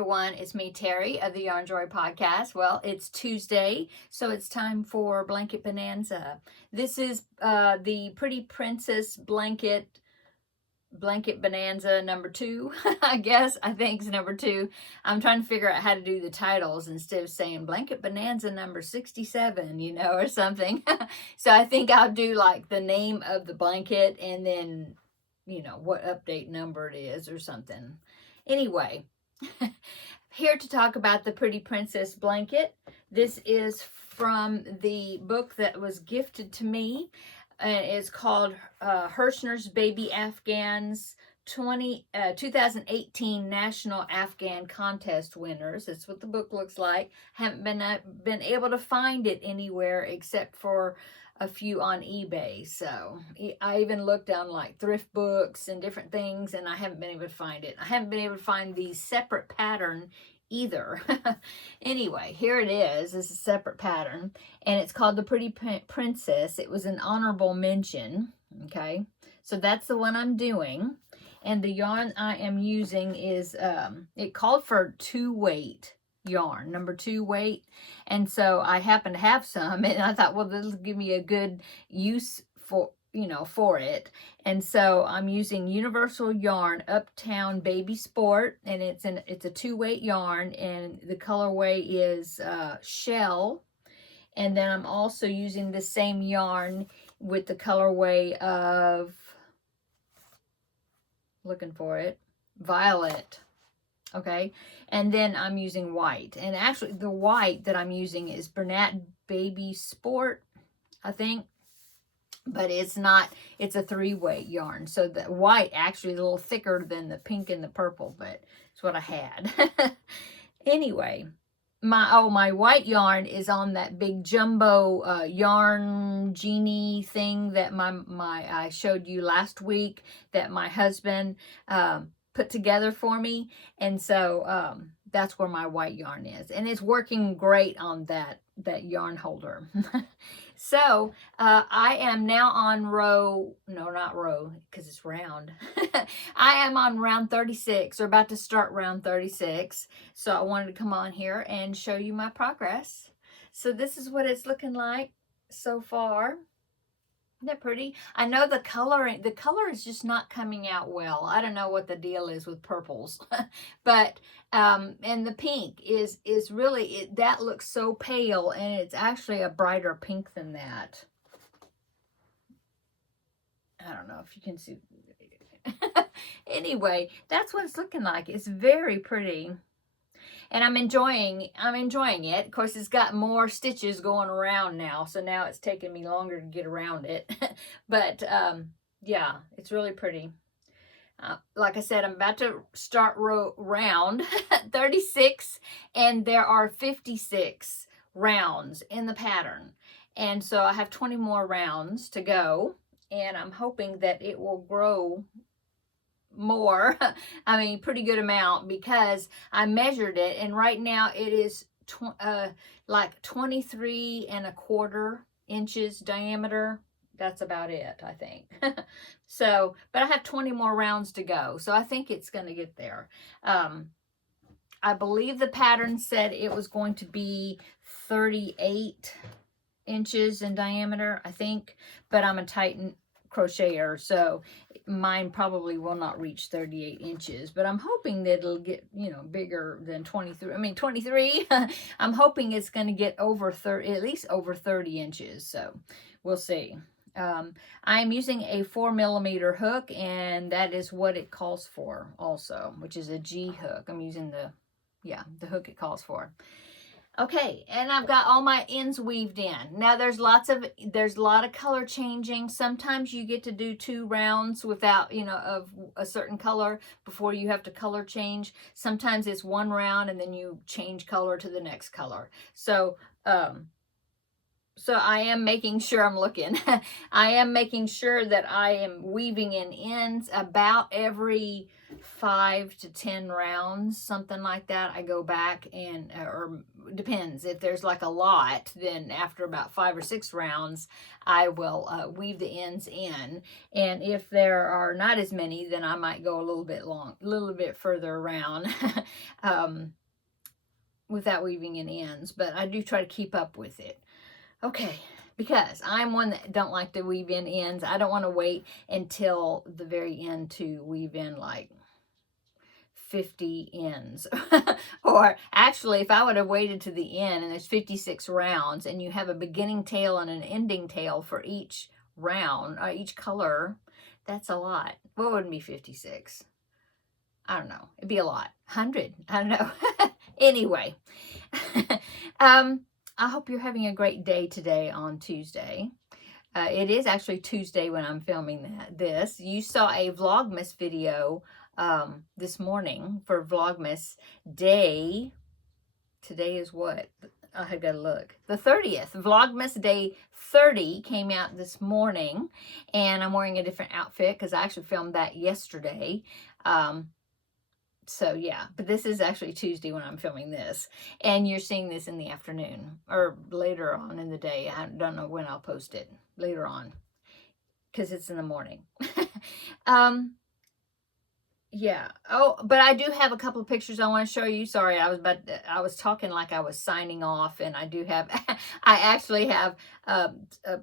everyone, it's me, Terry, of the Yarn Joy podcast. Well, it's Tuesday, so it's time for Blanket Bonanza. This is the Pretty Princess Blanket Bonanza number 2, I think it's number 2. I'm trying to figure out how to do the titles instead of saying Blanket Bonanza number 67, or something. So I think I'll do like the name of the blanket and then, what update number it is or something. Anyway, here to talk about the Pretty Princess blanket. This is from the book that was gifted to me. It's called Hirschner's Baby Afghans 2018 National Afghan Contest Winners. That's what the book looks like. Haven't been able to find it anywhere except for a few on eBay. So I even looked on like thrift books and different things, and I haven't been able to find it. I haven't been able to find the separate pattern either. Anyway, here it is. This is a separate pattern, and it's called the Pretty Princess. It was an honorable mention. Okay, so that's the one I'm doing, and the yarn I am using is it called for 2 weight yarn, number 2 weight, and so I happen to have some, and I thought, well, this will give me a good use for it. And so I'm using Universal Yarn Uptown Baby Sport, and it's a 2 weight yarn, and the colorway is shell. And then I'm also using the same yarn with the colorway of, looking for it, violet. Okay, and then I'm using white, and actually the white that I'm using is Bernat Baby Sport, I think. But it's not, it's a 3 weight yarn. So the white actually is a little thicker than the pink and the purple, but it's what I had. Anyway, my white yarn is on that big jumbo yarn genie thing that I showed you last week that my husband put together for me. And so that's where my white yarn is. And it's working great on that yarn holder. So I am now on not row, because it's round. I am on round 36, or about to start round 36. So I wanted to come on here and show you my progress. So this is what it's looking like so far. Isn't that pretty? I know the color is just not coming out well. I don't know what the deal is with purples. But and the pink is really, that looks so pale, and it's actually a brighter pink than that. I don't know if you can see. Anyway, that's what it's looking like. It's very pretty. And I'm enjoying it. Of course, it's got more stitches going around now, so now it's taking me longer to get around it. But yeah, it's really pretty. Like I said, I'm about to start round 36, and there are 56 rounds in the pattern. And so I have 20 more rounds to go, and I'm hoping that it will grow more. I mean, pretty good amount, because I measured it, and right now it is like 23¼ inches diameter. That's about it, I think. So, but I have 20 more rounds to go, so I think it's going to get there. I believe the pattern said it was going to be 38 inches in diameter, I think, but I'm a Titan crocheter, so mine probably will not reach 38 inches, but I'm hoping that it'll get, bigger than 23. I mean, 23. I'm hoping it's going to get over 30, at least over 30 inches. So we'll see. I'm using a 4mm hook, and that is what it calls for also, which is a G hook. I'm using the hook it calls for. Okay, and I've got all my ends weaved in. Now there's a lot of color changing. Sometimes you get to do 2 rounds without, of a certain color before you have to color change. Sometimes it's 1 round and then you change color to the next color. So, so I am making sure I'm looking. I am making sure that I am weaving in ends about every 5 to 10 rounds, something like that. I go back and, or depends. If there's like a lot, then after about 5 or 6 rounds, I will weave the ends in. And if there are not as many, then I might go a little bit further around without weaving in ends. But I do try to keep up with it. Okay, because I'm one that don't like to weave in ends. I don't want to wait until the very end to weave in like 50 ends. Or actually, if I would have waited to the end and there's 56 rounds and you have a beginning tail and an ending tail for each round, each color, that's a lot. What would it be 56? I don't know. It'd be a lot. 100. I don't know. Anyway, I hope you're having a great day today on Tuesday. It is actually Tuesday when I'm filming this. You saw a Vlogmas video this morning for Vlogmas Day. Today is what? I have got to look. The 30th. Vlogmas Day 30 came out this morning. And I'm wearing a different outfit because I actually filmed that yesterday. So yeah, but this is actually Tuesday when I'm filming this. And you're seeing this in the afternoon or later on in the day. I don't know when I'll post it. Later on. Because it's in the morning. Yeah. Oh, but I do have a couple of pictures I want to show you. Sorry, I was talking like I was signing off, and I do have, I actually have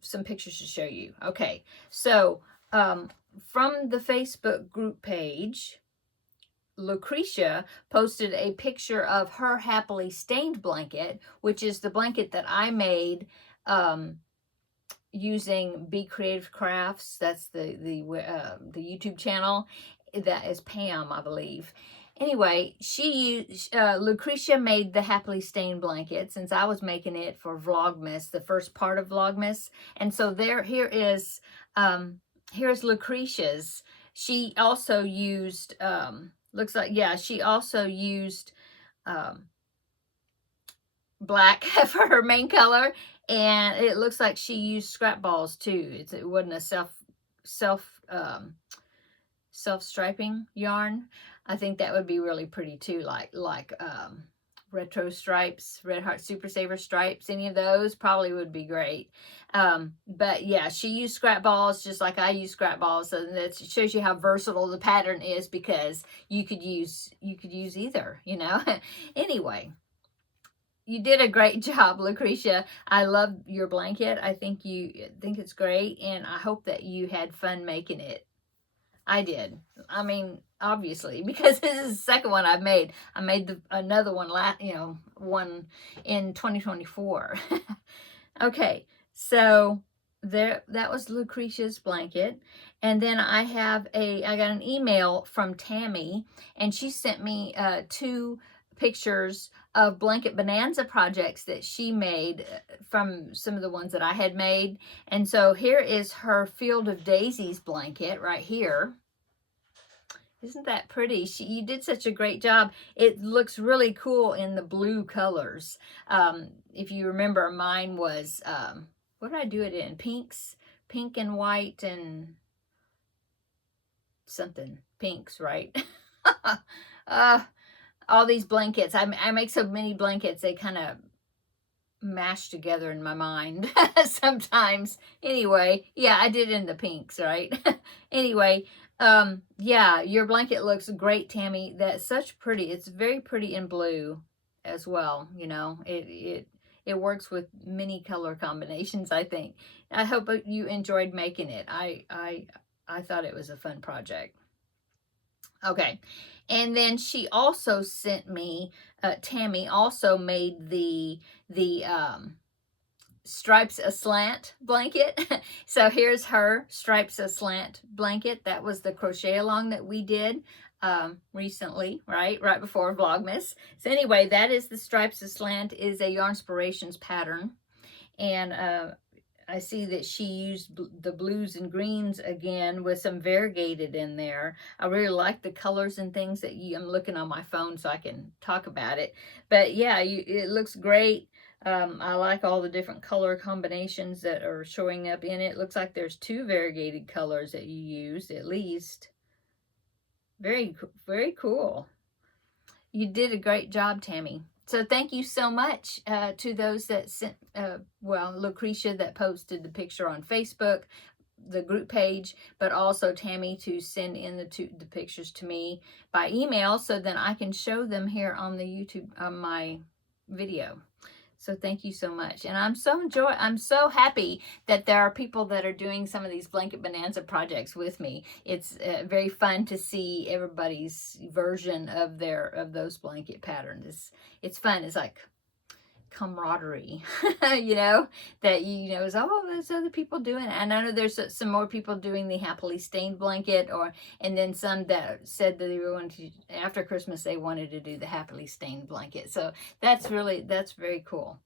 some pictures to show you. Okay. So, from the Facebook group page, Lucretia posted a picture of her happily stained blanket, which is the blanket that I made using Be Creative Crafts. That's the YouTube channel. That is Pam, I believe. Anyway, Lucretia made the happily stained blanket since I was making it for Vlogmas, the first part of Vlogmas. And so here's Lucretia's. She also used, looks like, yeah, she also used black for her main color. And it looks like she used scrap balls too. It wasn't a self-striping yarn. I think that would be really pretty too, like retro stripes, Red Heart Super Saver stripes, any of those probably would be great. But yeah, she used scrap balls just like I use scrap balls, so that shows you how versatile the pattern is, because you could use either, you know. Anyway, you did a great job, Lucretia. I love your blanket. I think it's great, and I hope that you had fun making it. I did. I mean, obviously, because this is the second one I've made. I made another one one in 2024. Okay, so that was Lucretia's blanket. And then I got an email from Tammy, and she sent me 2 pictures of blanket Bonanza projects that she made from some of the ones that I had made. And so here is her Field of Daisies blanket right here. Isn't that pretty? You did such a great job. It looks really cool in the blue colors. If you remember, mine was, what did I do it in? Pink and white and something. Pinks, right? All these blankets. I make so many blankets, they kind of mash together in my mind sometimes. Anyway, yeah, I did it in the pinks, right? Anyway, yeah, your blanket looks great, Tammy. That's such pretty. It's very pretty in blue as well. You know, it works with many color combinations, I think. I hope you enjoyed making it. I thought it was a fun project. Okay. And then she also sent me, Tammy also made the Stripes Aslant blanket. So here's her Stripes Aslant blanket. That was the crochet along that we did recently, right before Vlogmas. So anyway, that is the Stripes Aslant, is a Yarnspirations pattern. And I see that she used the blues and greens again with some variegated in there. I really like the colors and things that I'm looking on my phone so I can talk about it. But yeah, it looks great. I like all the different color combinations that are showing up in it. Looks like there's 2 variegated colors that you used at least. Very, very cool. You did a great job, Tammy. So thank you so much to those that sent, well, Lucretia that posted the picture on Facebook, the group page, but also Tammy to send in the pictures to me by email so then I can show them here on the YouTube, on my video. So thank you so much. And I'm so happy that there are people that are doing some of these Blanket Bonanza projects with me. It's very fun to see everybody's version of those blanket patterns. It's fun. It's like camaraderie, you know, that you know is, oh, there's other people doing it. And I know there's some more people doing the happily stained blanket, and then some that said that they were going to, after Christmas, they wanted to do the happily stained blanket. So that's very cool.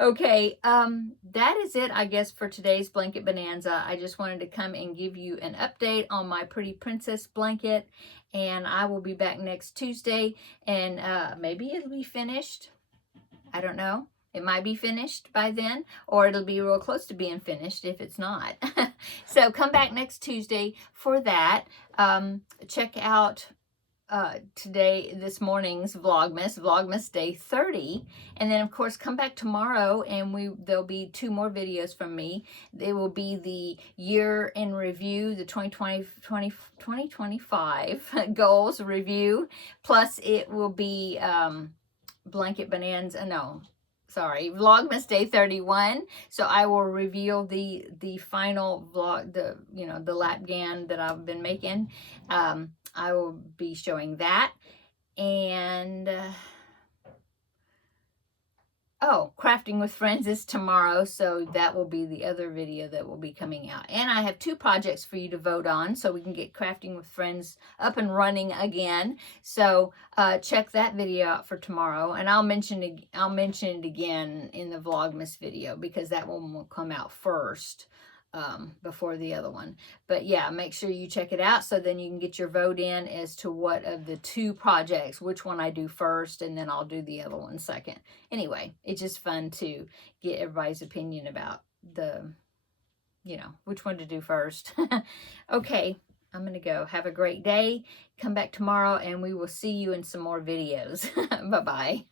Okay, that is it, I guess, for today's Blanket Bonanza. I just wanted to come and give you an update on my Pretty Princess blanket, and I will be back next Tuesday, and maybe it'll be finished. I don't know. It might be finished by then, or it'll be real close to being finished if it's not. So come back next Tuesday for that. Check out this morning's Vlogmas Day 30. And then, of course, come back tomorrow, and there'll be 2 more videos from me. They will be the year in review, the 2025 goals review, plus it will be Blanket Bonanza, Vlogmas Day 31. So I will reveal the final vlog, the lap gan that I've been making. I will be showing that. And Crafting with Friends is tomorrow, so that will be the other video that will be coming out. And I have 2 projects for you to vote on, so we can get Crafting with Friends up and running again. So check that video out for tomorrow, and I'll mention it again in the Vlogmas video, because that one will come out first before the other one. But yeah, make sure you check it out, so then you can get your vote in as to what of the 2 projects, which one I do first, and then I'll do the other one second. Anyway, it's just fun to get everybody's opinion about which one to do first. Okay, I'm gonna go. Have a great day. Come back tomorrow, and we will see you in some more videos. Bye-bye.